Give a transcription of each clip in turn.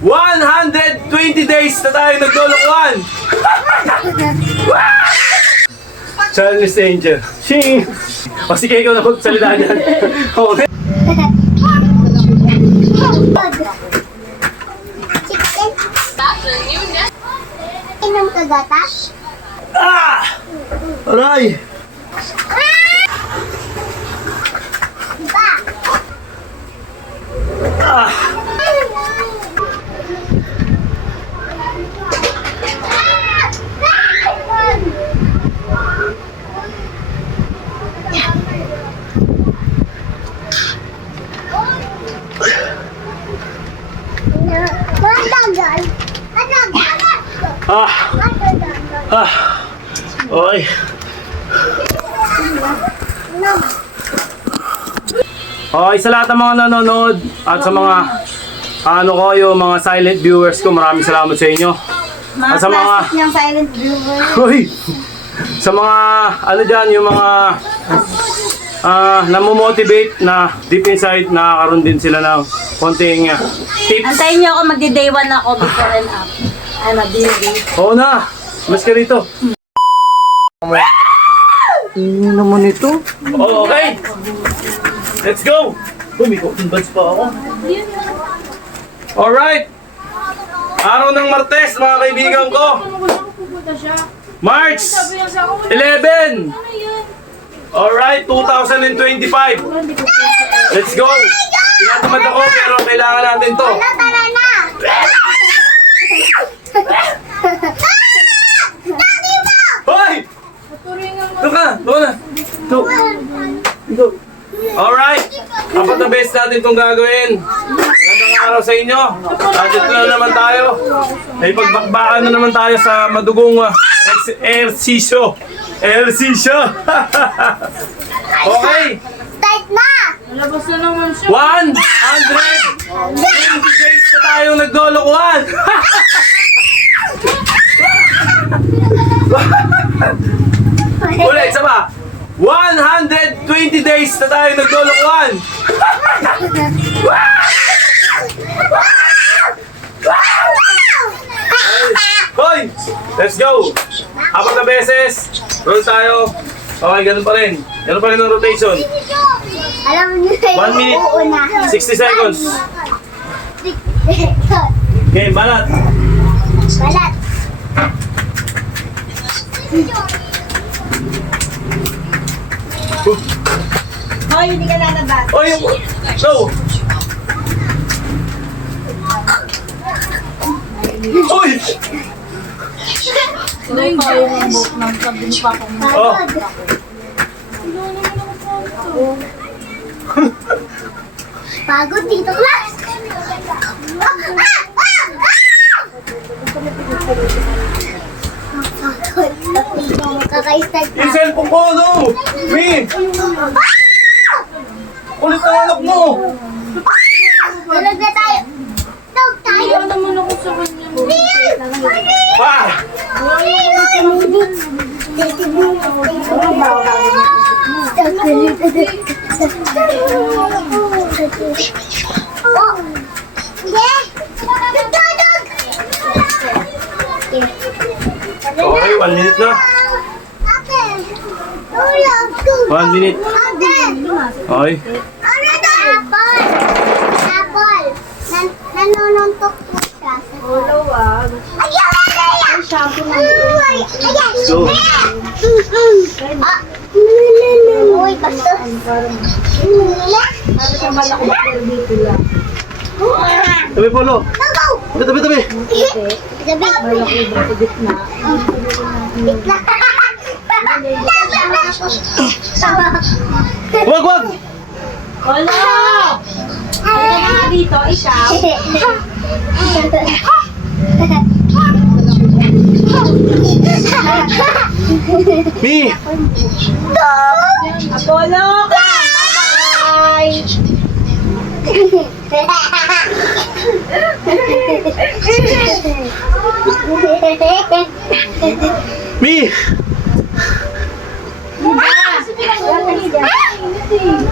120 days na tayo naglolokohan! Charles Angel. Shing! O sige, ikaw na magsalita niyan. Okay. Inom ka gatas? Ah! Aray! Pa! Ah! Matagal! Ah! Ah! Okay. Okay, sa lahat ng mga nanonood at sa mga yung mga silent viewers ko, maraming salamat sa inyo. Mga At sa mga plastic ng silent viewer. Hoy! Sa mga dyan, yung mga namomotivate na deep inside, nakakaroon din sila ng konting tips. Antayin niyo ako, magdi-day 1 ako before and after. Ay, magdi-day. Oo na! Mas ka rito. Ano naman ito? Oh, okay! Let's go! Uy, may cotton buds pa ako. Alright! Araw ng Martes, mga kaibigan ko! March 11! Alright, 2025! Let's go! Tinatamad ako, pero kailangan natin to. Tara na! Hoy! Ito ka! Ito na! Ito! Ito! Alright! Apat na beses natin itong gagawin. Magandang araw sa inyo. Budget na naman tayo. May pagbakbakan na naman tayo sa madugong ehersisyo. Ehersisyo! Okay! Start na! 120 days na tayong naglolokohan! Ulit, isa pa! 120 days na tayo naglolokohan! Hoy! Let's go! Apat na beses! Roll tayo! Okay, ganun pa rin. Ganun pa rin ang rotation. Alam niyo na 1 minute, 60 seconds. Okay, balat. Balat. Hoy, hindi ka lalabas. Oh, yung... Go! Uy! Tuloy ko yung book ng sabi ni Papa mo. Oh! Pagod dito, class! Kaka-start Yung cellphone ko, no! Me! Ulit ang anak mo! Tulog na tayo! Tulog tayo! naman ako sa kanya. Pa! Oh! Yeah! Tutulog! Okay, 1 minute na. Ate! Tulog! 1 minute. Ate! Okay. Ano to? Apple! Apple! Nanununtok po siya. Ulo, wag. Ayan! Ayan! Shampoo na. Ayan! Go. Ah! Uy, basta. Parang siyang balak ko dito lang. Tabi, Polo. Go! Tabi, tabi, tabi. Gabi. Balak ko dito gitna. Bigla. Wag, wag! Ulo! Ay, ka na dito, ikaw. Me! Apollo ka! Bye-bye! Me! Ah! Hello.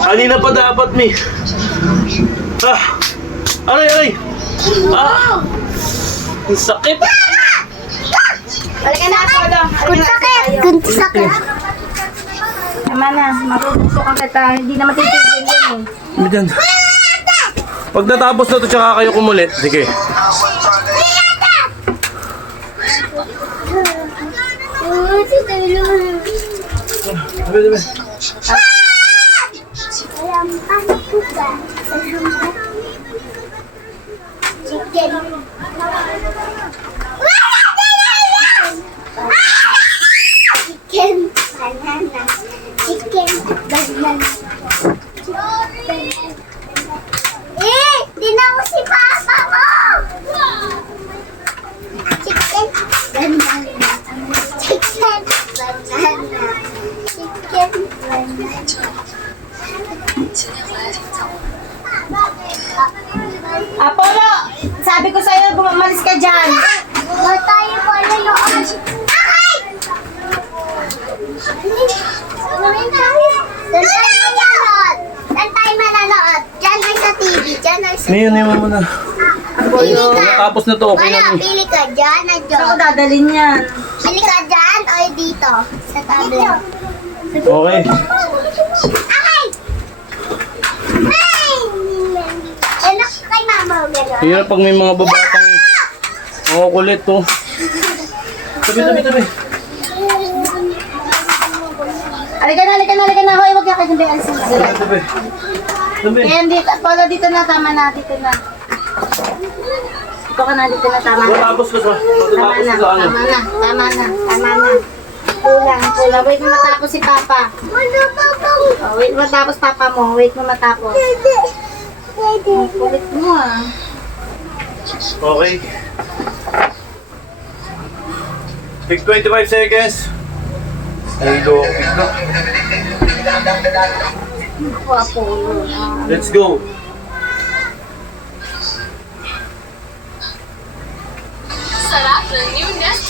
Kanina pa dapat, mi. Ah! Aray, aray! Ah! Ang sakit! Halika na, Apollo. Kung sakit. Kung sakit. Tama na, matutusukan kita. Hindi na matitigil yun eh. Ano dyan? Pag natapos na to, tsaka kayo kumulit. Sige. Tabi, tabi. Chicken. Chicken banana. Chicken banana. Di na mo si Papa mo! Chicken banana. Chicken banana. Chicken banana. Apollo! Sabi ko sa'yo, bumalis ka dyan. Wala tayo pala noon. Ay! Saan tayo mananood? Diyan ay sa TV. Diyan ay sa Ngayon, iwan mo na. Pili ka. Natapos na to, okay na Wala, mi. pili ka dyan na Saan ko dyan. dadalhin yan? Pili ka dyan o dito. Sa tablet. Okay. Ay! Ay! Ano kay mama o gano'n? Hirap pag may mga babatang kulit to. Tabi, tabi, tabi. Halika na, halika na, halika na. Hoy, huwag ka kayo sabi. Alisin ka. Tabi. Tabi. Ayan, dito. Apollo, dito na. Tama na, dito na. Dito ka na, dito na. Tama na. Matapos ko sa... Tama Matapos na, ko sa ano. tama na, tama na, tama na. Kulang, kulang. Wait mo matapos si Papa. Ano pa bang? Oh, wait mo matapos Papa mo. Wait mo matapos. Pwede. Pwede. Ang kulit mo ah. Okay. Take 25 seconds. Ay, lokit na. Ako, Apollo. Let's go. Sarap ng newness.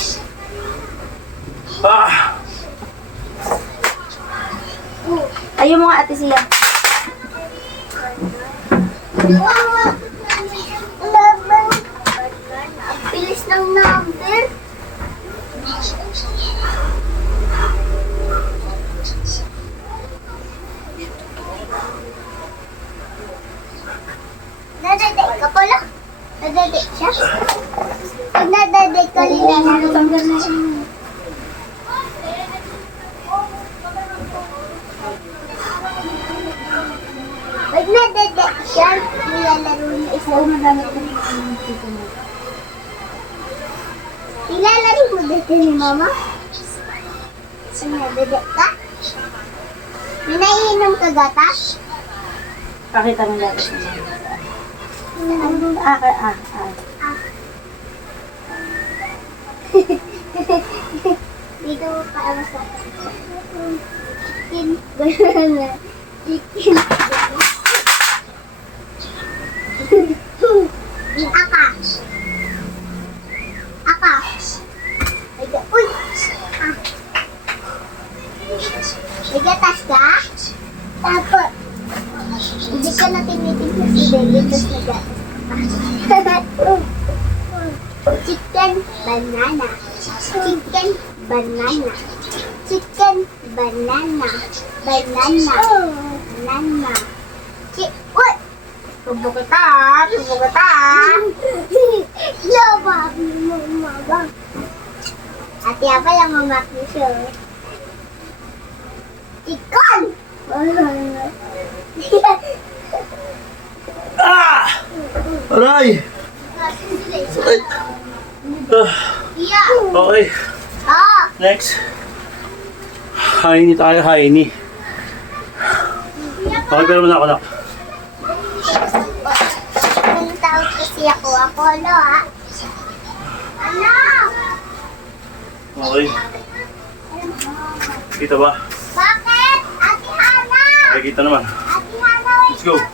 Ah! Ayun mo nga, Ate Sia. Ang bilis ng number. Nadadate ka pala? Nadadate siya? Pag nadadate ka rin na natanggal na siya. Pag nadadate siya, nilalaro niya isa. Nilalaro mo dito ni Mama? Nadadate ka? May naiinom ka gatas? Pakita mo lang. Dito mo pa sa chicken banana. Chicken banana. Aka. Aka. Uy! Ah. May gatas ka? Tapos. Hindi ka na tinitignan si Deli, tapos nag-gatas. Chicken banana. Chicken banana. Chicken banana. Banana. Banana. Uy! Tubo kita, tubo kita. Laba mo mama. Ate apa lang mamaki siya. Chicken! Ah! Aray! Sakit. Ah, Yeah. okay. Ah! Next. Haini tayo, haini. Okay, pero muna ako na. Anong tawag kasi ako? Apollo, ha? Ano? Okay. Kita ba? Bakit? Ate Hana! Nakikita naman. Ate Hana, wait Let's go. lang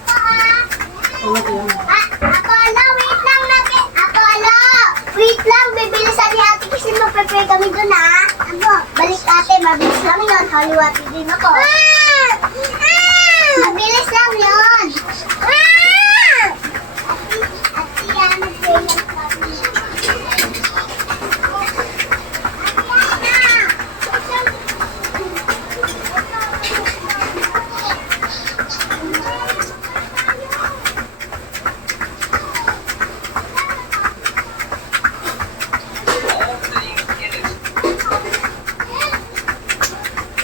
po, ha? Apollo, wait lang natin. Apollo! Wait lang, bibilisan ni Ate kasi mag-prepare kami dun ha. Balik ate, mabilis lang yun. Haliwati din ako. Mabilis lang yun. Ate yan, mag-pray lang kami.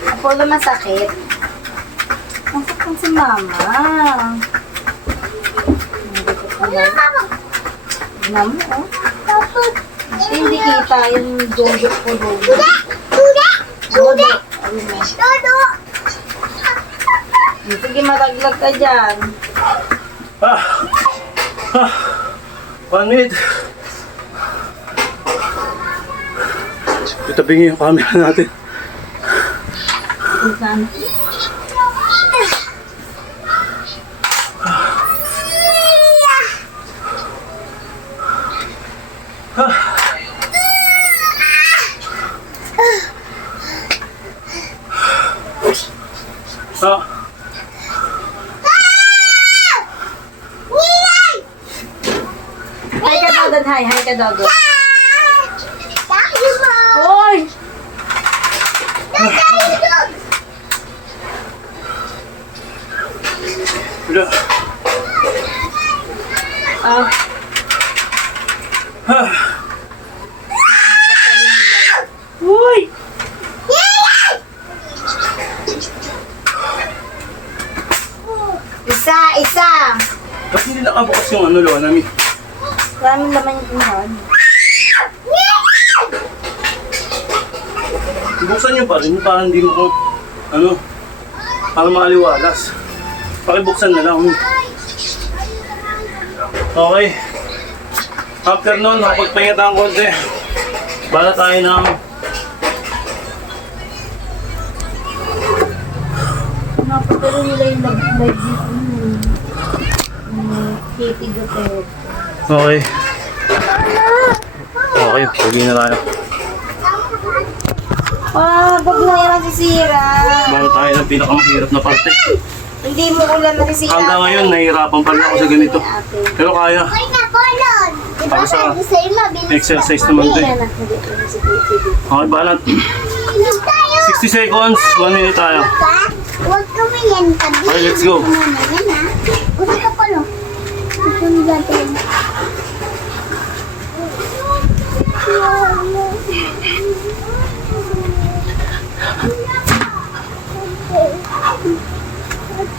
Apolo, masakit. Masakit si mama. Nam, oh. Hindi kita yung jojo ko doon. Tude! Sige, mataglag ka dyan. Ah! 1 minute. Itabingin yung camera natin. Saan? Ah! Hi ka, Dogon. Hi ka, Dogon. Tayo mo! Hoy! Tayo mo! Wala. Ah, Ah! Hoy! Isa! Ba't hindi nakabukas yung ano, Lola Nami? Maraming laman yung pinahon. Buksan nyo pa rin, para hindi mo kung, ano, para makaliwalas. Pakibuksan na lang. Okay. After nun, nakapagpahinga tayong konti. Bala tayo ng Napatalo nila yung live dito. Katie Duterte. Okay. Okay, pagi na tayo. Wag na yan masisira. Bala tayo ng pinakamahirap na parte. Hindi mo ulan masisira. Hanggang ngayon, nahihirapan pa rin ako sa ganito. Pero kaya. Ay, nakulon! Diba Para sa sabi sa'yo, mabilis exercise naman ito eh. Okay, bala. Hindi tayo! 60 seconds, 1 minute tayo. Huwag kami yan. Okay, let's go. Yan ha. Usi ka pa no. Ito ni natin.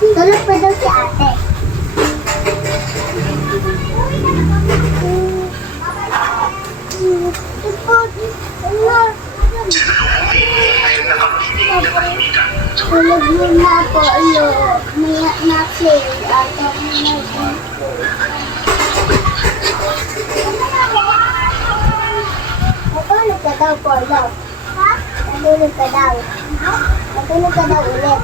Tulog pa daw si ate. Tulog mo na po, alo. Maya na sale. Ate mo na po. Natulog ka daw po, alo. Ha? Natulog ka daw. Natulog ka daw ulit.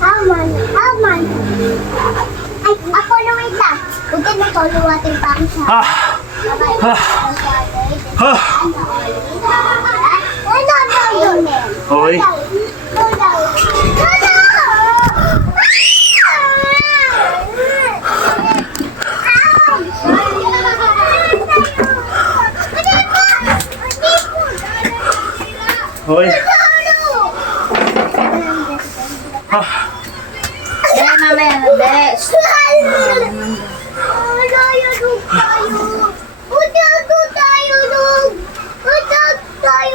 Mama. Aman. Ay, ako na wait lang. Huwag ka na kauluwatin pa ako sa Ah! Ah! Okay. Okay. Ah! Kaya mamaya na, best.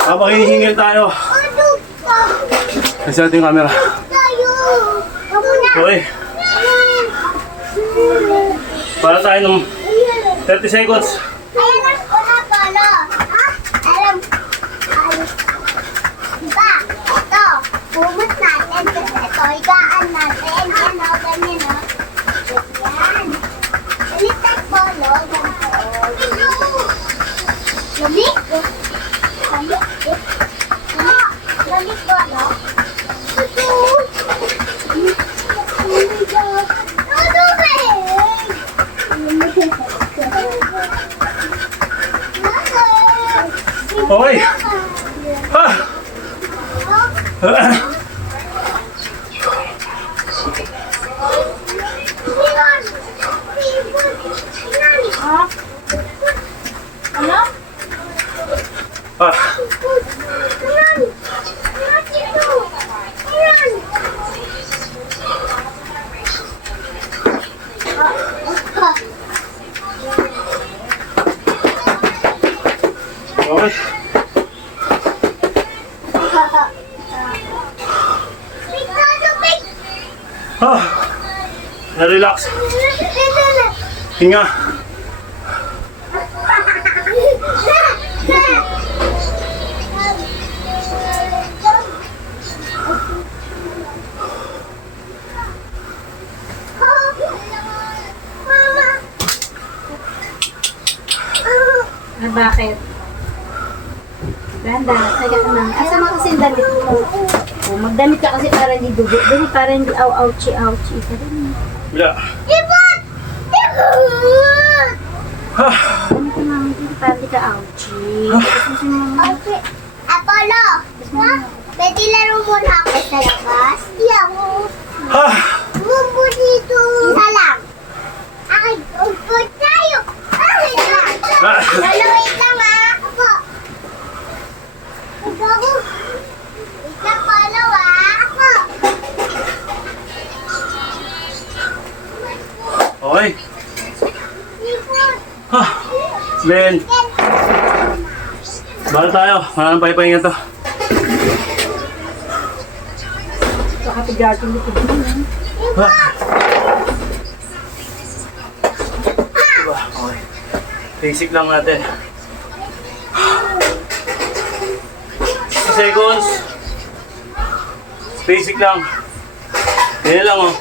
Habang hinihingil tayo. Kasi natin yung camera. Okay. Para tayo ng 30 seconds. Alam ko na pala. Ha? Alam. Diba? Ito. Bumot natin. Kasi ito. Higaan natin. Yan o. Ganyan o. Yan. Galit tayo polo. Ganito. Lamig. Lamig polo. Okay. Ah! Ano? Ah! Okay. Ah! Na-relax. Hinga. Ah, bakit? Ganda, kaya ka na. Asa mo kasi yung damit mo? Oh, magdamit ka kasi para hindi dugo. Dali para hindi ouchie. Ka rin. Bila. Ah! Damit ka namin dito para hindi ka ouchie. Kasi mo. Apollo, pwede laro muna ako sa labas? Di ako. Ah! Bumbu dito. Isa lang. Ay, umpod tayo. Ay, Ah! wait lang ah. Apo. Ito ako. Wait lang, Polo ah. Apo. Okay. Ipon. Ah! Ben, bala tayo. Wala nang pahipahinga to. Sa happy garden dito. Ah! Diba? Okay. Basic lang natin. 60 seconds. Basic lang. Ganyan lang oh.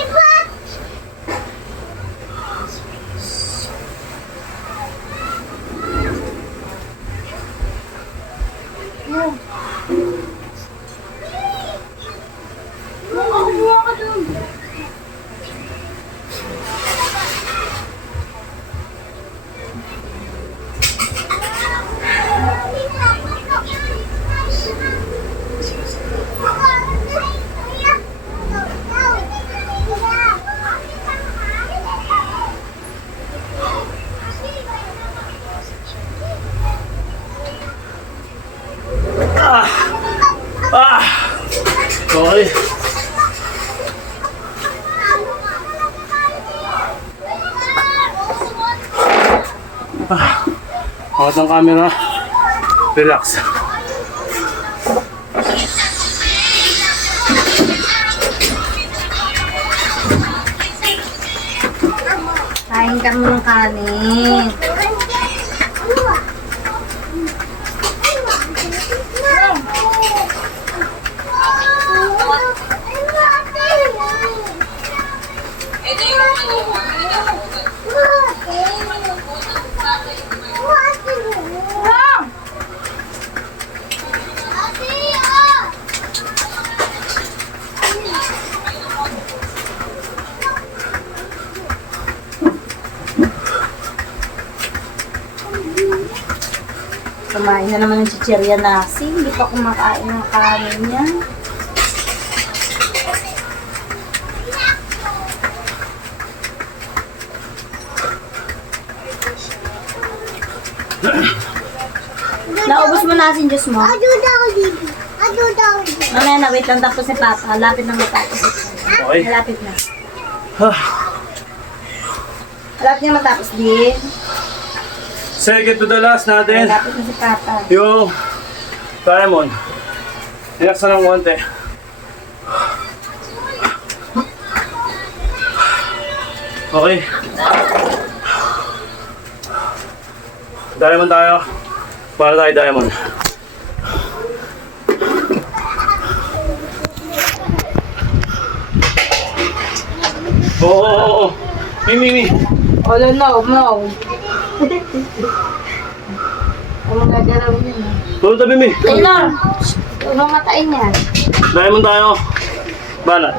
Ipon. Ah! Ah! Okay. Ah! Angat ng camera. Relax. Kain ka mo ng kanin. Ito yung ano, Kumain na naman ng chichirya nasi. Hindi pa kumakain ng kanin niya. Naubos mo na asin juice mo. Ado daw dito. Ado daw dito. Mamaya na, wait lang tapos si Papa. Lapit na matapos. Okay. Malapit na. Ah! Malapit na matapos din. Second to the last natin. Malapit na si Papa. Yung diamond. Relax na ng konti. Okay. Diamond tayo. Para tayo diamond. Oo. Mimi. Wala na, no. Anong gagawin niya? Tulog tabi, Mimi. Taylor! Anong matain niya? Diamond tayo. Banat.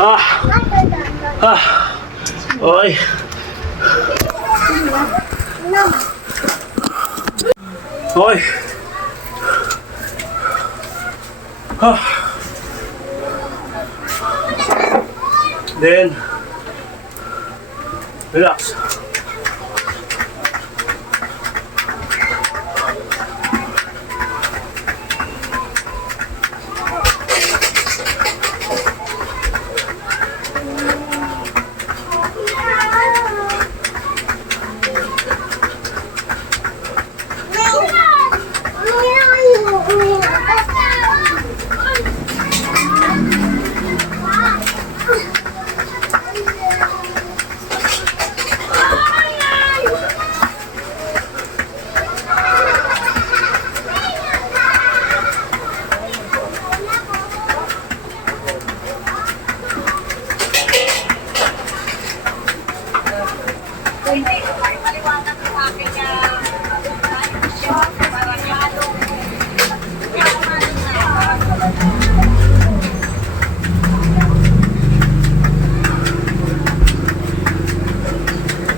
Ah. Ah. Okay. Okay. Ah. Then relax.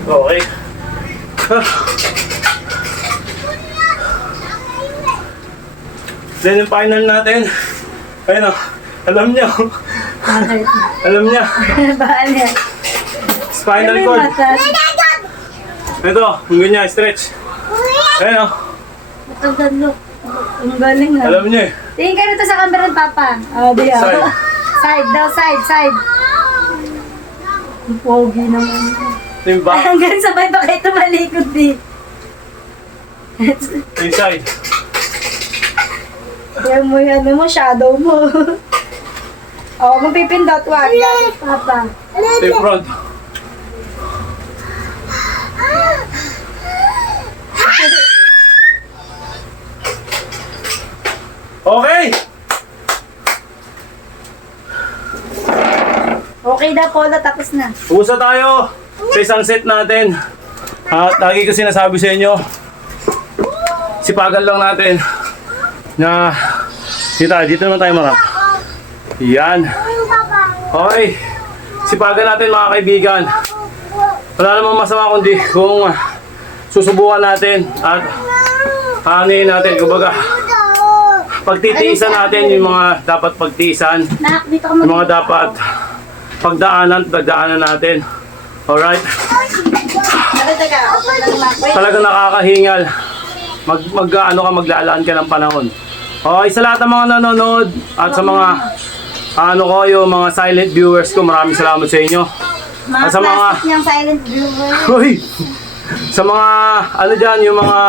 Okay. Ah. Then yung final natin. Ayun o. Alam niyo. Bakit? Alam niya. Bakit? Spinal cord. Ito, ang ganyan, stretch. Ayun o. Matagad look. Ang galing ha. Alam niya eh. Tingin ka rito sa camera ng Papa. Di ah. Side. Side daw, side. Ang pogi naman. Yung back, Hanggang sabay ba kayo tumalikod di? inside. Yan mo yan mo, shadow mo. Oo, magpipindot, wag. Papa. Yung front. Okay! Okay na, Polo, tapos na. Usa tayo sa isang set natin. At lagi ko sinasabi sa inyo, sipagan lang natin na dito naman tayo marap. Yan. Okay. Sipagan natin mga kaibigan. Wala namang masama kundi kung susubukan natin at hanin natin. Kumbaga, pagtitiisan natin yung mga dapat pagtiisan. Nak, dito ka Yung mga dapat pagdaanan natin. Alright? Talagang nakakahingal. Maglalaan ka ng panahon. Okay, sa lahat ng mga nanonood at sa mga yung mga silent viewers ko, maraming salamat sa inyo. Mga At sa mga plastic niyang silent viewer. Hoy! Sa mga dyan, yung mga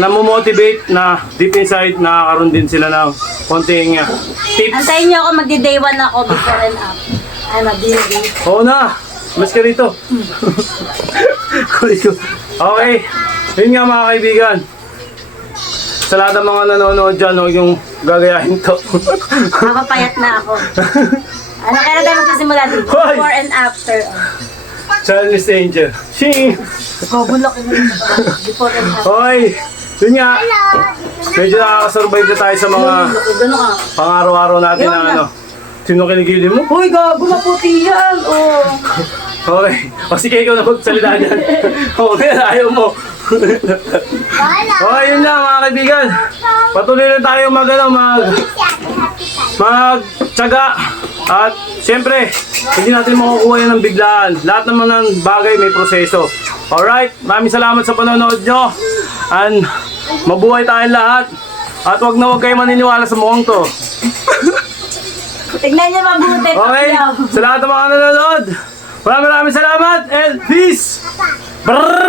namomotivate na deep inside, nakakaroon din sila ng konting tips. Antayin niyo ako, magdi-day 1 ako before and after. Ay, magdi-day. Oo na! Mas ka rito. Okay. Yun nga mga kaibigan. Sa lahat ng mga nanonood dyan, huwag yung gagayahin to. Ako payat na ako. Ano kaya tayo magsisimula dito? Hoy! Before and after. Childish Angel. Shing! Bubulok yun. Before and after. Hoy! Yun nga. Medyo nakakasurvive na tayo sa mga Gano'n ka. pang-araw-araw natin na ano. Sino kinikili mo? Uy, gago, maputi yan. Oh. Okay. O sige, ikaw na magsalita dyan. Okay, ayaw mo. Okay, yun lang mga kaibigan. Patuloy lang tayo magtyaga. At siyempre, hindi natin makukuha yan ng biglaan. Lahat naman ng bagay may proseso. Alright, maraming salamat sa panonood nyo. And mabuhay tayong lahat. At wag na wag kayo maniniwala sa mukhang to. Tignan niyo mabuti. Okay, Pacquiao. sa lahat ng mga nanonood, maraming salamat and peace! Papa. Brrr!